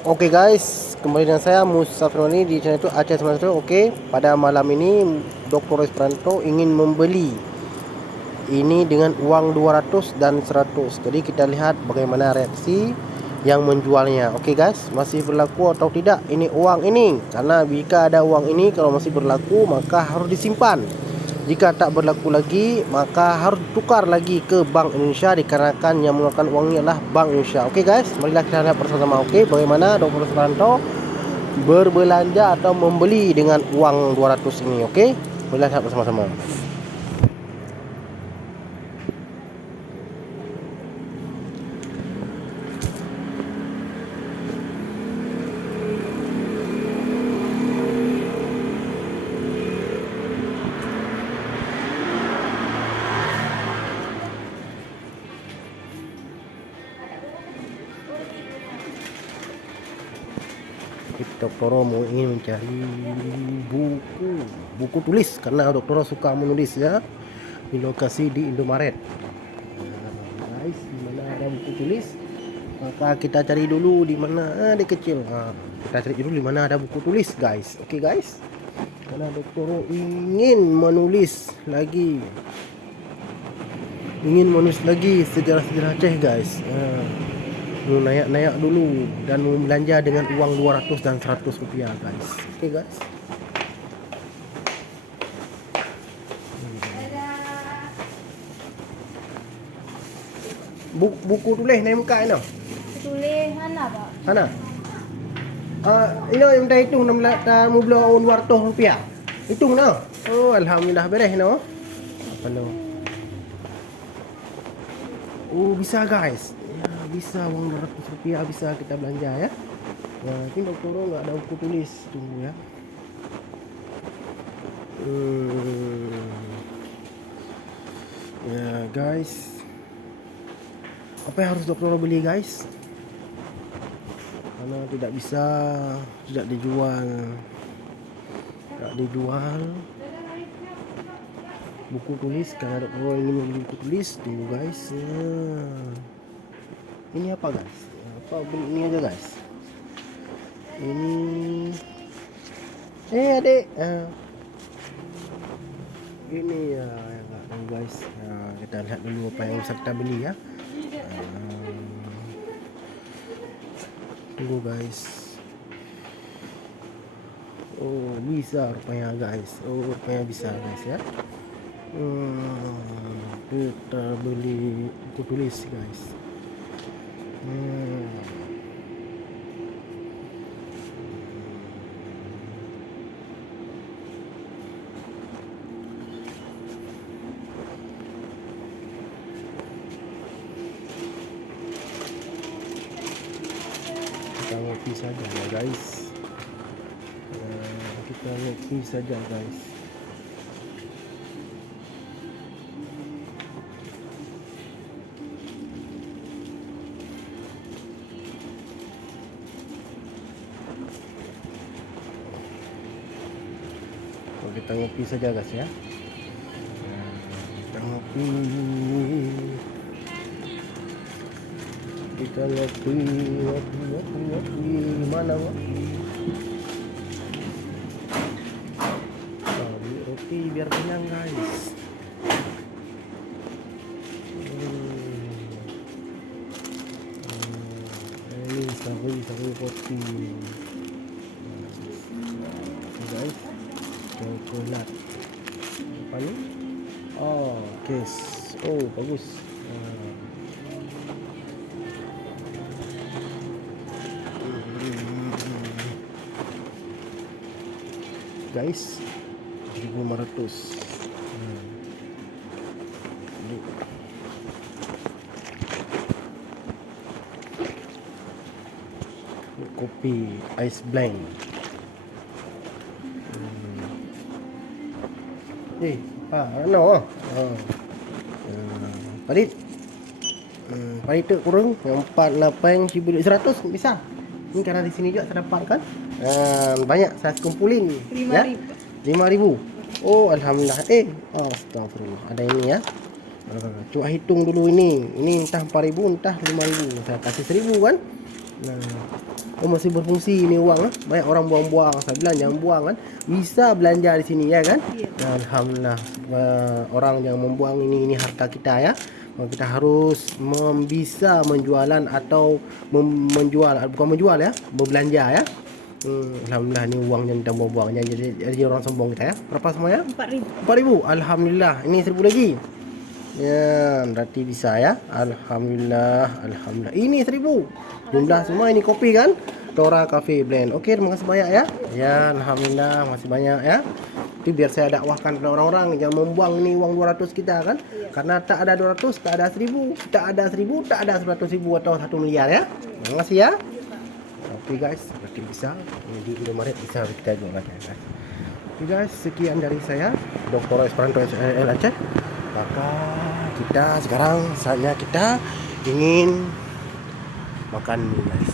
Oke guys, kembali dengan saya Musa Firmani di channel itu Aceh Semangat. Oke, pada malam ini Dr. Esperanto ingin membeli ini dengan uang 200 dan 100. Jadi kita lihat bagaimana reaksi yang menjualnya. Oke guys, masih berlaku atau tidak ini uang ini? Karena jika ada uang ini, kalau masih berlaku maka harus disimpan. Jika tak berlaku lagi, maka harus tukar lagi ke Bank Indonesia, dikarenakan yang mengeluarkan uangnya adalah Bank Indonesia. Oke guys, marilah kita lihat bersama-sama. Oke, bagaimana Dr. Suranto berbelanja atau membeli dengan uang 200 ini. Oke, marilah lihat bersama-sama. Doktoro mau ingin mencari buku tulis, karena Doktoro suka menulis ya, di lokasi di Indomaret. Guys, di mana ada buku tulis, maka kita cari dulu di mana ada kecil. Kita cari dulu di mana ada buku tulis guys. Oke guys, karena Doktoro ingin menulis lagi sejarah-sejarah Aceh guys. Mau naik dulu dan mau belanja dengan uang 200 dan 100 rupiah guys. Oke guys. Buku tulis naik muka ini. Tulis mana pak? Mana? Ini yang dah hitung mau beli uang 200 rupiah. Hitung no. Oh, alhamdulillah beres no. Apa no? Oh, bisa guys. Ya, bisa uang 200 rupiah bisa kita belanja ya. Ya, ini Doktoro nggak ada buku tulis, tunggu ya. Ya guys, apa yang harus Doktoro beli guys? Karena tidak bisa, tidak dijual buku tulis, karena Doktoro ingin membeli buku tulis. Tunggu guys ya. Ini apa guys? Apa beli ini aja guys? Ini adik, ini ya nggak tahu guys. Kita lihat dulu apa yang bisa kita beli ya. Tunggu guys. Oh, bisa rupanya guys. Oh, rupanya bisa guys ya. Kita beli buku tulis guys. Kita ngopi saja ya guys. Kita ngopi saja guys. Kita ngopi saja guys ya. Kita ngopi mana ngopi? Beli roti biar kenyang guys. Ini sawi roti guys. Coklat apa ni? Oh, kes. Oh, bagus. Guys, 1.500. Kopi ice blend. Ano? Palit. Palit tu kurang yang 48 bilik 100 bisa. Ini karena di sini juga terdapat kan. Banyak saya kumpulin 5.000 ya. 5.000. Oh, alhamdulillah. Astagfirullah. Ada ini ya. Coba hitung dulu ini. Ini entah 4.000 entah 5.000. Saya kasih 1.000 kan. Nah, Oh, masih berfungsi ini uang. Banyak orang buang-buang. Saya bilang jangan buang kan. Bisa belanja di sini ya kan. Iya. Alhamdulillah. Orang yang membuang ini harta kita ya. Kita harus bisa menjualan atau menjual, bukan menjual ya, berbelanja ya. Alhamdulillah ini uang yang kita buang-buang. Jadi orang sombong kita ya. Berapa semuanya? 4.000. 4.000. Alhamdulillah. Ini 1.000 lagi. Ya, berarti bisa ya. Alhamdulillah, alhamdulillah. Ini 1.000. Jumlah semua ini kopi kan? Tora Cafe Blend. Okey, terima kasih banyak ya. Ya, alhamdulillah, masih banyak ya. Itu biar saya dakwahkan kepada orang-orang yang membuang ini uang 200 kita kan? Karena tak ada 200, tak ada 1.000, tak ada 1.000, tak ada 100.000 atau 1 miliar ya. Terima kasih ya. Okey guys, berarti bisa. Ini di Indomaret bisa kita jual lagi guys. Okey guys, sekian dari saya, Dr. Esperanto SL Aceh. Maka kita sekarang saatnya kita ingin makan mie guys.